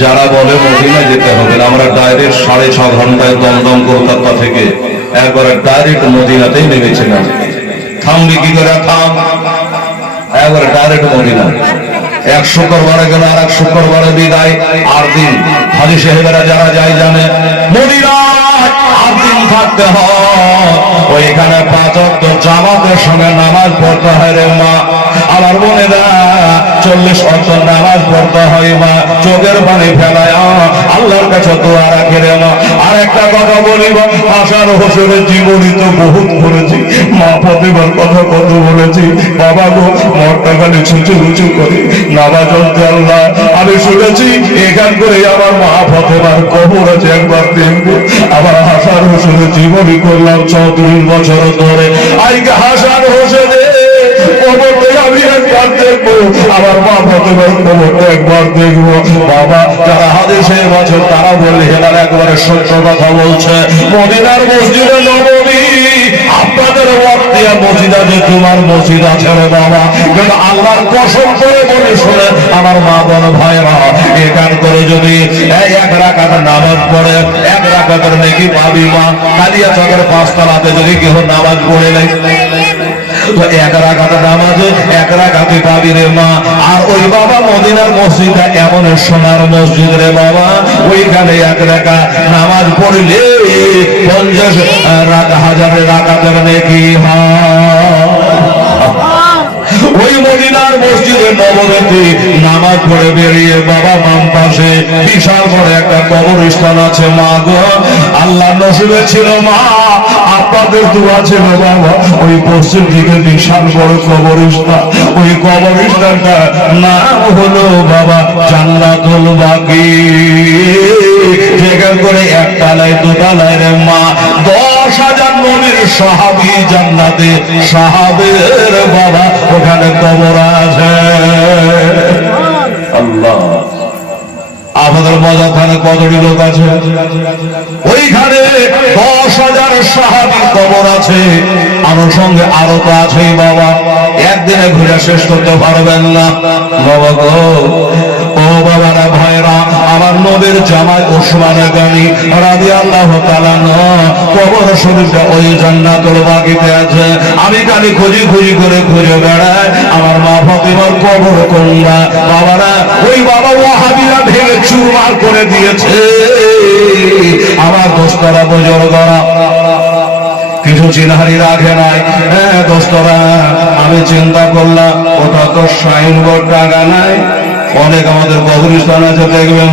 যারা বলে মদিনা যেতে হবে না, আমরা ডাইরেক্ট 6.5 ঘন্টায় দমদম কলকাতা থেকে একবারে ডাইরেক্ট মদিনাতেই নেমেছিলাম। থামবি কি করে, থাম, একবারে ডাইরেক্ট মদিনা। এক শুক্রবারে গেল, আর এক শুক্রবারে বিদায়। 8 দিন হাজী সাহেবেরা যারা যায় জানে, মদিনা 8 দিন থাকতে হয়। ওইখানে 5 ওয়াক্ত জামাতের সঙ্গে নামাজ পড়তে হয় রে মা। আমার বোনেরা 40 ওয়াক্ত নামাজ পড়তে হয় মা। চোখের পানি ফেলায় আল্লাহর কাছে দোয়া রাখে রে মা। আর একটা কথা বলিব, আশার হোসেনের জীবনী তো বহুত করেছি, মা ফাতেমার কথা কত বলেছি। বাবা গো, মরটা খালি ছুঁচু উঁচু করে নামাজ পড়তে আল্লাহ। আমি শুনেছি এখান করে আমার মা ফাতেমার কবর আছে, একবার দেখবো। আবার হাসান হোসেনের জীবনী করলাম 34 বছর ধরে। আজকে হাসান হোসেনের কবরটা আমি একবার দেখবো, আমার মা ফাতেমার কবরটা একবার দেখবো। বাবা, যারা হাদিসের বছর তারা বললে এবার একবারে সত্য কথা বলছে। মদিনার মসজিদে নববী আপনাদের ওয়াক্তিয়া মসজিদ আছে, তোমার মসজিদ আছে রে বাবা। কিন্তু আল্লাহর কসম করে বলে শোনে আমার মা বোন ভাইরা, এখান করে যদি 1 রাকাত নামাজ পড়ে 1 রাকাতের নেকি পাবি মা। কালিয়া চকের 5 তলাতে যদি কেউ নামাজ পড়ে নেয় তো 1 রাকাত নামাজ 1 রাকাতই পাবি রে মা। আর ওই বাবা মদিনার মসজিদটা এমন সোনার মসজিদ রে বাবা, ওইখানে 1 রাকাত নামাজ পড়লে 50,000 রাকাতের নেকি হয়। ওই মদিনার মসজিদে নববীতে নামাজ পড়ে বেরিয়ে বাবা বাম পাশে বিশাল বড় একটা কবরস্থান আছে মা গো। আল্লাহ নসিবে ছিল মা, আপনাদের দোয়া ছিল বাবা, ওই পশ্চিম দিকে বিশাল বড় কবরস্থান। ওই কবরস্থানটা নাম হলো বাবা জান্নাতুল বাকি। যেখান করে 1 তলায় 2 তলায় রে মা 10,000 নবীর সাহাবী জান্নাতে সাহাবের বাবা ওখানে কবর আছে। আল্লাহ, আমাদের মজাখানে কতটি লোক আছে, ওইখানে 10,000 সাহাবী কবর আছে। আমার সঙ্গে আরো তো আছেই বাবা, একদিনে ঘুরে শেষ করতে পারবেন না বাবা গো। ও বাবারা ভাইরা, আমার নবীর জামাই ওসমান গনি রাদিয়াল্লাহু তাআলা কবর শরীফটা ওই জান্নাতুল বাকিতে আছে। আমি খালি খুঁজি করে খুঁজে বেড়াই আমার মা ফাতেমার কবর কোনটা। বাবারা, ওই বাবা ওয়াহাবিরা ভেঙে চুরমার করে দিয়েছে। আমার দোস্তরা বুজুর্গরা কিছু চিনহারি রাখে নাই। হ্যাঁ দোস্তরা, আমি চিন্তা করলাম ওটা তো সাইনবোর্ড টাকা নাই। অনেক আমাদের কবরস্থান আছে দেখবেন,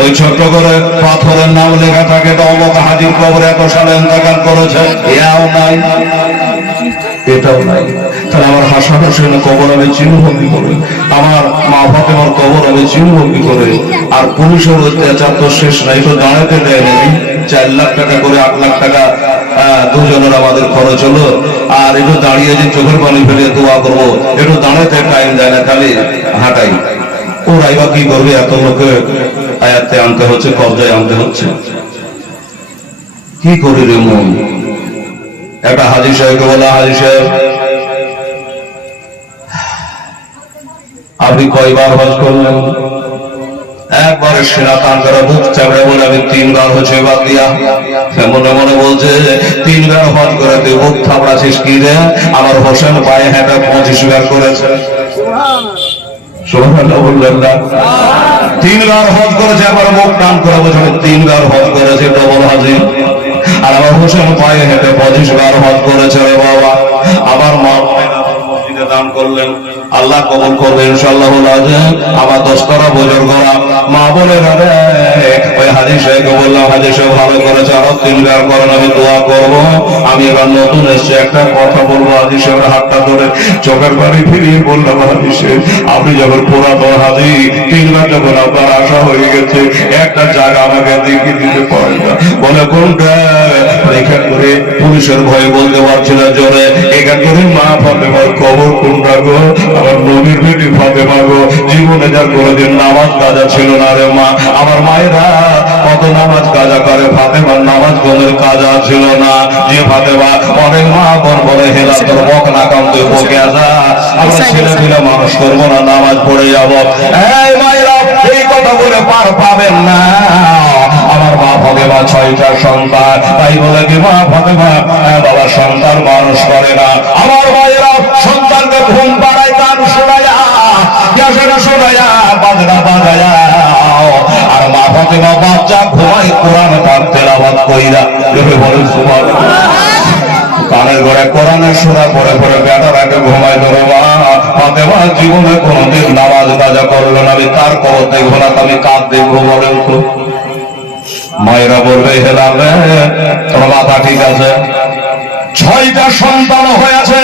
ওই ছোট্ট করে পাথরের নাম লেখা থাকে, তো অমুক হাজির কবর এত সালে ইন্তেকাল করেছে, এও নাই, এটাও নাই। তাহলে আমার হাসান হোসেনের কবর আমি চিনব কি করে? আমার মা ফাতেমার কবর আমি চিনব কি করে? আর পুলিশের অত্যাচার তো শেষ নাই, তো দাঁড়াতে দেয় নাকি 4 লাখ টাকা করে 8 লাখ টাকা দুজনের আমাদের খরচ হলো। আর একটু দাঁড়িয়ে যে চোখের পানি ফেলে দোয়া করবো, একটু দাঁড়াতে টাইম দেয় না, খালি হাঁটাই। ওরাই বা কি করবে? এত লোকে আয়াতে আনতে হচ্ছে, কবজায় আনতে হচ্ছে, কি করি রে মন? একটা হাজী সাহেবকে বলা, হাজী সাহেব আপনি কয়বার হজ করলেন? একবারে সেনা টান করে বুক চাপড়ে বলে আমি 3 বার হচ্ছে বাদ দিয়া। মনে মনে বলছে 3 বার হজ করে তুই বুক থাপড়াছিস কি রে? আমার হোসেন পায়ে হেঁটে 25 বার করেছে। বললেন না 3 বার হজ করেছে, আবার মুখ টান করে বলছে 3 বার হজ করেছে, ডবল হাজির। আর আমার হোসেন পায়ে হেঁটে 25 বার হজ করেছে রে বাবা। আমার মা মসজিদে দান করলেন, আল্লাহ কবুল করবে ইনশাআল্লাহ। আমার দোস্তরা বুজুর্গরা মা বোনেরা, ওই হাজী সাহেবকে বললাম, হাজী সাহেব ভালো করেছে, আরো 3 বার করেন, আমি দোয়া করবো। আমি এবার নতুন এসছে, একটা কথা বলবো। হাজী সাহেবের হাতটা ধরে চোখের পানি ফিরিয়ে বললাম, হাজী সাহেব আপনি যখন পুরাতন হাজী, 3 বার যখন আপনার আশা হয়ে গেছে, একটা জায়গা আমাকে দেখিয়ে দিতে পারেন না। বলে কোনটা? এখান করে পুলিশের ভয়ে বলতে পারছিল জোরে, এখান করে মা ফাতেমার কবর কোনটা গো? আমার নবীর বেটি ফাতেমা গো, জীবনে যার কোনোদিন নামাজ কাজা ছিল না রে মা। আমার মায়েরা কত নামাজ কাজা করে, ফাতেমার নামাজ কোনের কাজা ছিল না। যে ফাতেমা অনেক মা বোন বলে হেলা তোর বক না কাম তুই বকে আসা, আমরা ছেলে পিলে মানুষ করবো না, নামাজ পড়ে যাবো। এই মায়েরা এই কথা বলে পার পাবেন না। আমার মা ফাতেমা 6টা সন্তান, তাই বলে কি মা ফাতেমা বাবা সন্তান মানুষ করে না। আমার ভাইয়েরা সন্তানকে ঘুম পাড়ায়, গান শোনায়া, গ্যাসেরা শোনায়া, বাজনা বাজায়া, আর মা ফাতেমা বাচ্চা ঘুমাই কোরআন পাক তেলাওয়াত কইরা। বলেন সুবহানাল্লাহ। কানের ঘরে কোরআনের সূরা পড়ে পড়ে বেটারাকে ঘুমায় ধরে। মা ফাতেমা জীবনে কোনদিন নামাজ কাজা করলো না। আমি তার কবর দেখবো না, আমি কার দেখবো বলেন তো? মায়েরা বলবে হেলালে তোমার মাথা ঠিক আছে, 6টা সন্তান হয়েছে,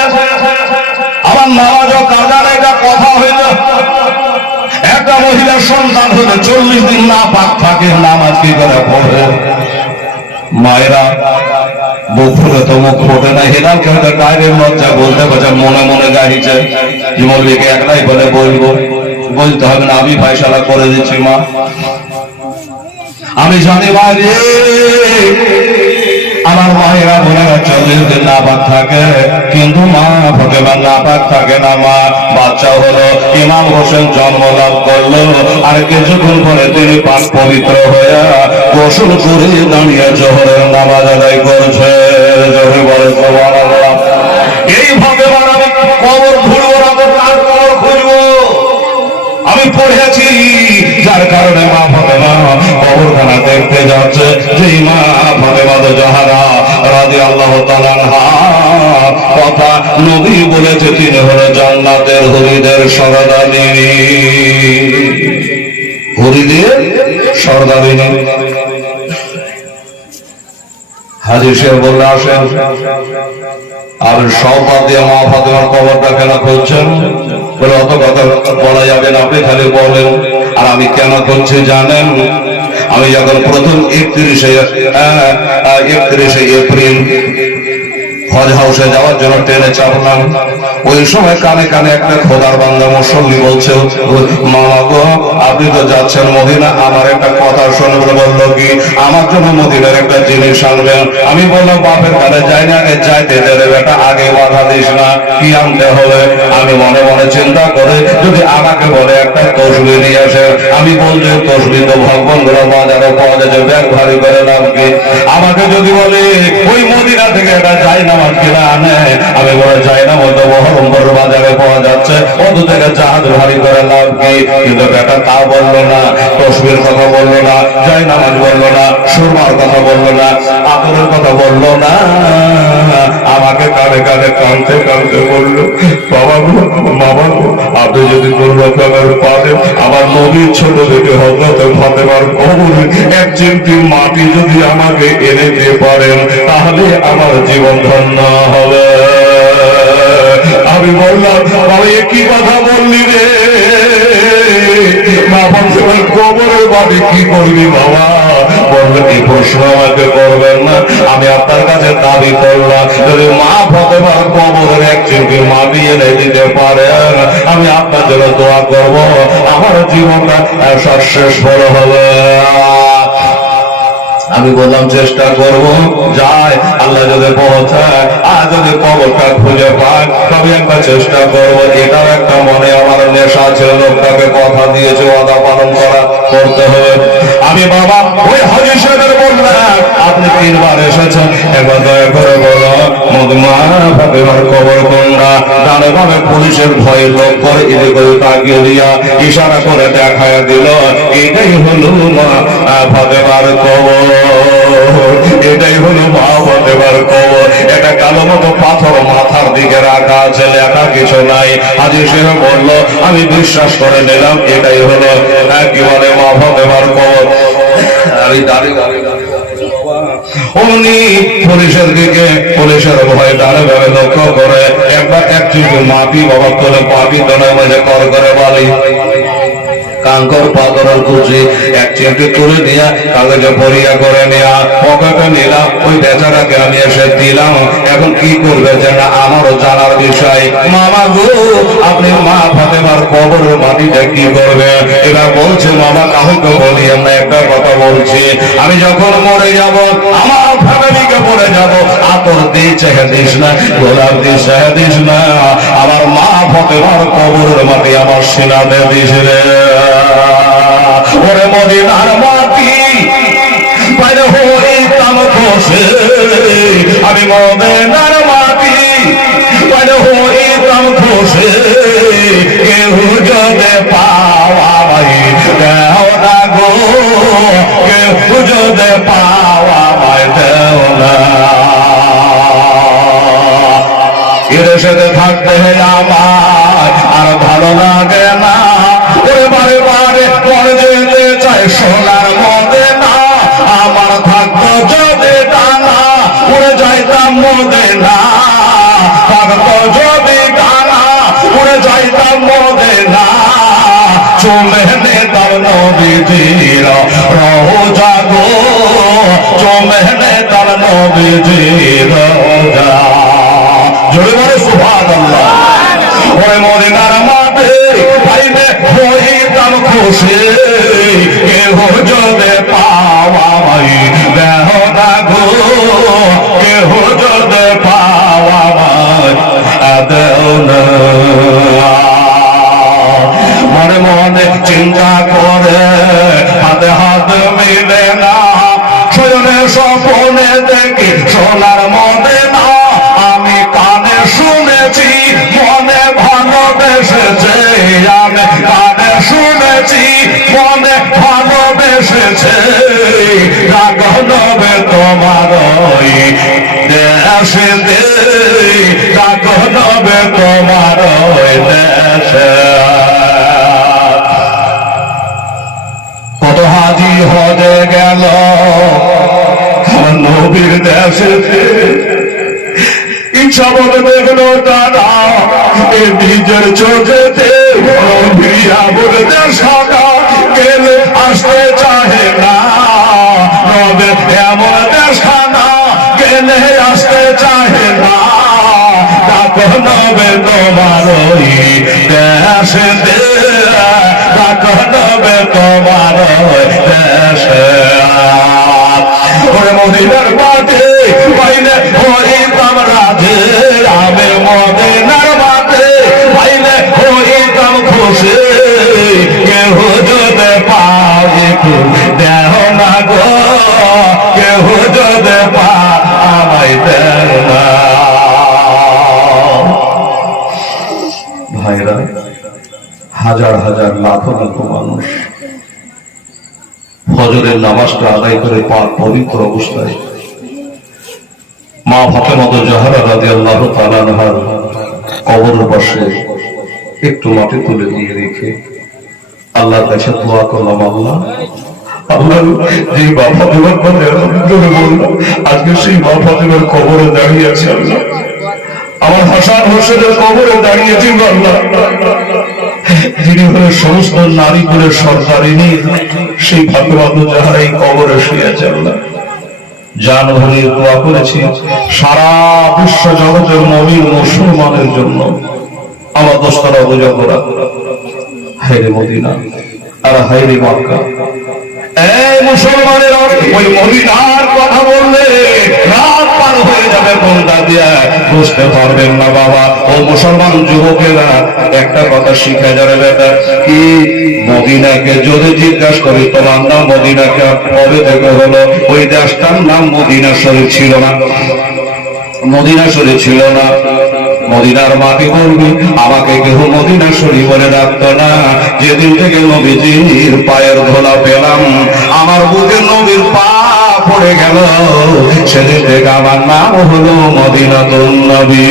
আমার নামাজও কাজার এটা কথা হইল। একটা মহিলার সন্তান হলে 40 দিন না পাক থাকে, নামাজ কি করে পড়বে? মায়েরা মুখ ফুলে তো মুখ ফোটে না। হেলাল কেউ গায়ের লজ্জা বলতে পারছে, মনে মনে গাইছে মৌলবীকে একলাই বলে বলবো, বলতে হবে না, আমি ফয়সালা করে দিচ্ছি। মা আমি জানি বাইরে আমার মায়েরা বোনেরা 40 দিন না পাক থাকে, কিন্তু মা ফাতেমা না পাক থাকে না। মা বাচ্চা হলো, ইমাম হোসেন জন্ম লাভ করলো, আর কিছুক্ষণ পরে তিনি পাক পবিত্র হয়ে গোসল করে দাঁড়িয়ে জোহরের নামাজ আদায় করছে। এইভাবে কবর খুঁজবো না তো কার কবর খুঁজবো? আমি পড়েছি, যার কারণে মা ফাতেমা কবরখানা দেখতে যাচ্ছে। যেই মা ফাতেমা জাহরা রাদিয়াল্লাহু তাআলা আনহা কথা নবী বলেছে, তিনি হলো জান্নাতের হুরিদের সরদারিনী। হুরিদের সরদারিনী। হাজী সাহেব বললে আসেন, আর সব বাদ দিয়ে মা ফাতেমার কবরটা কেন খুঁজছেন? বলে অত কথা বলা যাবে না, আপনি খালি বলেন। আর আমি কেন করছি জানেন? আমি যখন প্রথম 31শে এপ্রিল হজ হাউসে যাওয়ার জন্য ট্রেনে চাপলাম, ওই সময় কানে কানে একটা খোদার বান্দা মুসল্লি বলছে, মামা গো আপনি তো যাচ্ছেন মদিনা, আমার একটা কথা শুনবেন। বললো কি? আমার জন্য মদিনার একটা জিনিস আনবেন। আমি বললাম বাপের কানে যাই না, যাইতে দেবে বেটা, আগে বাধা দিস না, কি আনতে হবে? আমি মনে মনে চিন্তা করে যদি আমাকে বলে একটা তসবি নিয়ে আসে, আমি বলছি তসবি তো ভগবানগুলো বাজারে পাওয়া যাচ্ছে, ব্যাগ ভারী করে লাভ কি? আমাকে যদি বলে ওই মদিনা থেকে একটা যাই না কিনা আনে, আমি বলে যাই না বলতো বহরমপুর বাজারে পাওয়া যাচ্ছে, অত থেকে জাহাজ ভারী করে লাভ কি? কিন্তু বেটা তা বললো না, তসবির কথা বললো না, যাই নামাজ বললো না, সুরমার কথা বললো না, আতরের কথা বললো না, আমাকে কানে কানে কানতে কানতে বললো, বাবা গো মামা গো আপনি যদি কোন রকমের পারেন আমার নবীর ছোট থেকে হযরত ফাতেমার কবরে 1 চিমটি মাটি যদি আমাকে এনে দিতে পারেন, তাহলে আমার জীবন ধন্য হবে। আমি বললাম বাবা কি কথা বললি রে? মা ফাতেমার কবরের মাটি কি করবি বাবা? বললেন এই প্রশ্ন আমাকে করবেন না, আমি আপনার কাছে দাবি করলাম যদি মা ফাতেমার কবরের 1 চিমটি মাটি এনে দিতে পারেন, আমি আপনার জন্য দোয়া করব, আমার জীবনটা শেষ বড় হবে। আমি বললাম চেষ্টা করব, যাই আল্লাহ যদি পৌঁছায়, আর যদি কবরটা খুঁজে পায় তবে একবার চেষ্টা করব। এটাও একটা মনে আমার নেশা ছিল, লোকটাকে কথা দিয়েছে, ওয়াদা পালন করতে হবে। আমি বাবা ওই হাজী সাহেবের বললাম আপনি 3 বার এসেছেন, একবার দয়া করে বলো মা ফাতেমার কবর কোনটা? ডানে বামে পুলিশের ভয়ে লোক করে এদিকে তাকিয়ে দিয়া ইশারা করে দেখায় দিল, এটাই হলো মা ফাতেমার কবর, এটাই হলো মা ফাতেমার কবর। এটা কালো মতো পাথর মাথার দিকে রাখা আছে, লেখা কিছু নাই। হাজী সাহেব বললো আমি বিশ্বাস করে নিলাম এটাই হলো কি বলে মা ফাতেমার কবর। আমি দাঁড়িয়ে অমনি পুলিশের দিকে, পুলিশের ভয় দাঁড়ে ভাবে লক্ষ্য করে একবার 1 চিমটি মাটি বাবা করে পাবি দনের মাঝে কর করে বালি কাঙ্কর পাথরের কুচি 1 চিমটি তুলে দিয়া কাগজে ভরিয়া করে নেয়া পকেটে নিলাম। ওই বেচারাকে আমি এসে দিলাম। এখন কি করবে যে না আমারও জানার বিষয়। মামা গো আপনি মা ফাতেমার কবরের মাটিটা কি করবে? এবার বলছে মামা কাউকে বলি আমরা একটা কথা বলছি, আমি যখন মরে যাব আমার ফ্যামিলিকে মরে যাব, আতর দিয়ে চেহে দিস না, গোলাপ দিয়ে চেহে দিস না, আমার মা ফাতেমার কবরের মাটি আমার সিনাতে দিস রে। ওরে যায় সোনার মদিনা, আমার থাকতো যদি ডানা উড়ে যাইতাম মদিনা, থাকতো যদি ডানা উড়ে যাইতাম মদিনা, চলে নিতাম নবীজির রওজা গো, চলে নিতাম নবীজির রওজা। জোরে বলে সুবহানাল্লাহ। ওই মদিনার মাঠে পাইলে হইতাম খুশি, কেহ যদি পাওয়াই দেহ না গো, কেহ যদি পাওয়াই দেও না। মনে মনে চিন্তা করে হাতে হাত মিলে না, শয়নে স্বপ্নে দেখি সোনার মদিনা, আমি কানে শুনেছি মনে ভালোবেসেছে, আমি কানে শুনেছি মনে ভালোবেসেছে, রাগনবে তোমার দেশে দে, রাগনবে তোমার দেশে। কত হাজি হজে গেল আমার নবীর দেশে, ইচ্ছা মতো দেখলো তারা নিজের চোখেতে, গেলে আসতে চাহে না, নবে এমন দেশখানা গেলে আসতে চাহে না, ডাকো নবে তোমার ওই দেশে দে, ডাকো নবে তোমার ওই দেশে। ওরে মদিনার মাঠে পাইলে হইতাম রাধে, আমি মদিনার মাঠে পাইলে হইতাম খুশি, কেহ যদি পাই দেহ না গো, কেহ যদি পাই দেহ না। ভাইরা, হাজার হাজার লাখো লাখো মানুষ ফজরের নামাজটা আদায় করে পাক পবিত্র অবস্থায় মা ফাতেমা জাহরা রাদিয়াল্লাহু তাআলা আনহার কবরের পাশে একটু মাটি তুলে দিয়ে রেখে আল্লাহর কাছে দোয়া করলাম, আল্লাহ আল্লাহ যে মা ফাতেমার কথা বললাম, আজকে সেই মা ফাতেমার কবরে দাঁড়িয়ে আছে, আল্লাহ আমার হাসান হোসেনের কবরে দাঁড়িয়েছি, আল্লাহ যিনি হলেন সমস্ত নারী কুলের সরকারিনী, সেই ফাতেমা জাহরা এই কবরে শুয়েছে, আল্লাহ জান ভরিয়ে দোয়া করেছি সারা বিশ্ব জগতের মুমিন মুসলমানের জন্য। আমার দোস্তরা বোঝা করা, হায়রে মদিনা আর হায়রে মক্কা। এই মুসলমানের ওই মদিনার কথা বললে রাত পার হয়ে যাবে কোনটা দিয়া বুঝতে পারবেন না বাবা। ও মুসলমান যুবকেরা, একটা কথা শিখে যাবে বেটা, কি মদিনাকে যদি জিজ্ঞাসা করি তোমার নাম মদিনাকে কবে থেকে হলো, ওই দেশটার নাম মদিনা শরীফ ছিল না, মদিনা শরীফ ছিল না। মদিনার মাটি বলবি আমাকে কেহ মদিনা শরীফ বলে ডাকতো না। যেদিন থেকে নবীজির পায়ের ধোলা পেলাম, আমার বুকে নবীর পা পড়ে গেল, সেদিন থেকে আমার নাম হলো মদিনাতুন নবী।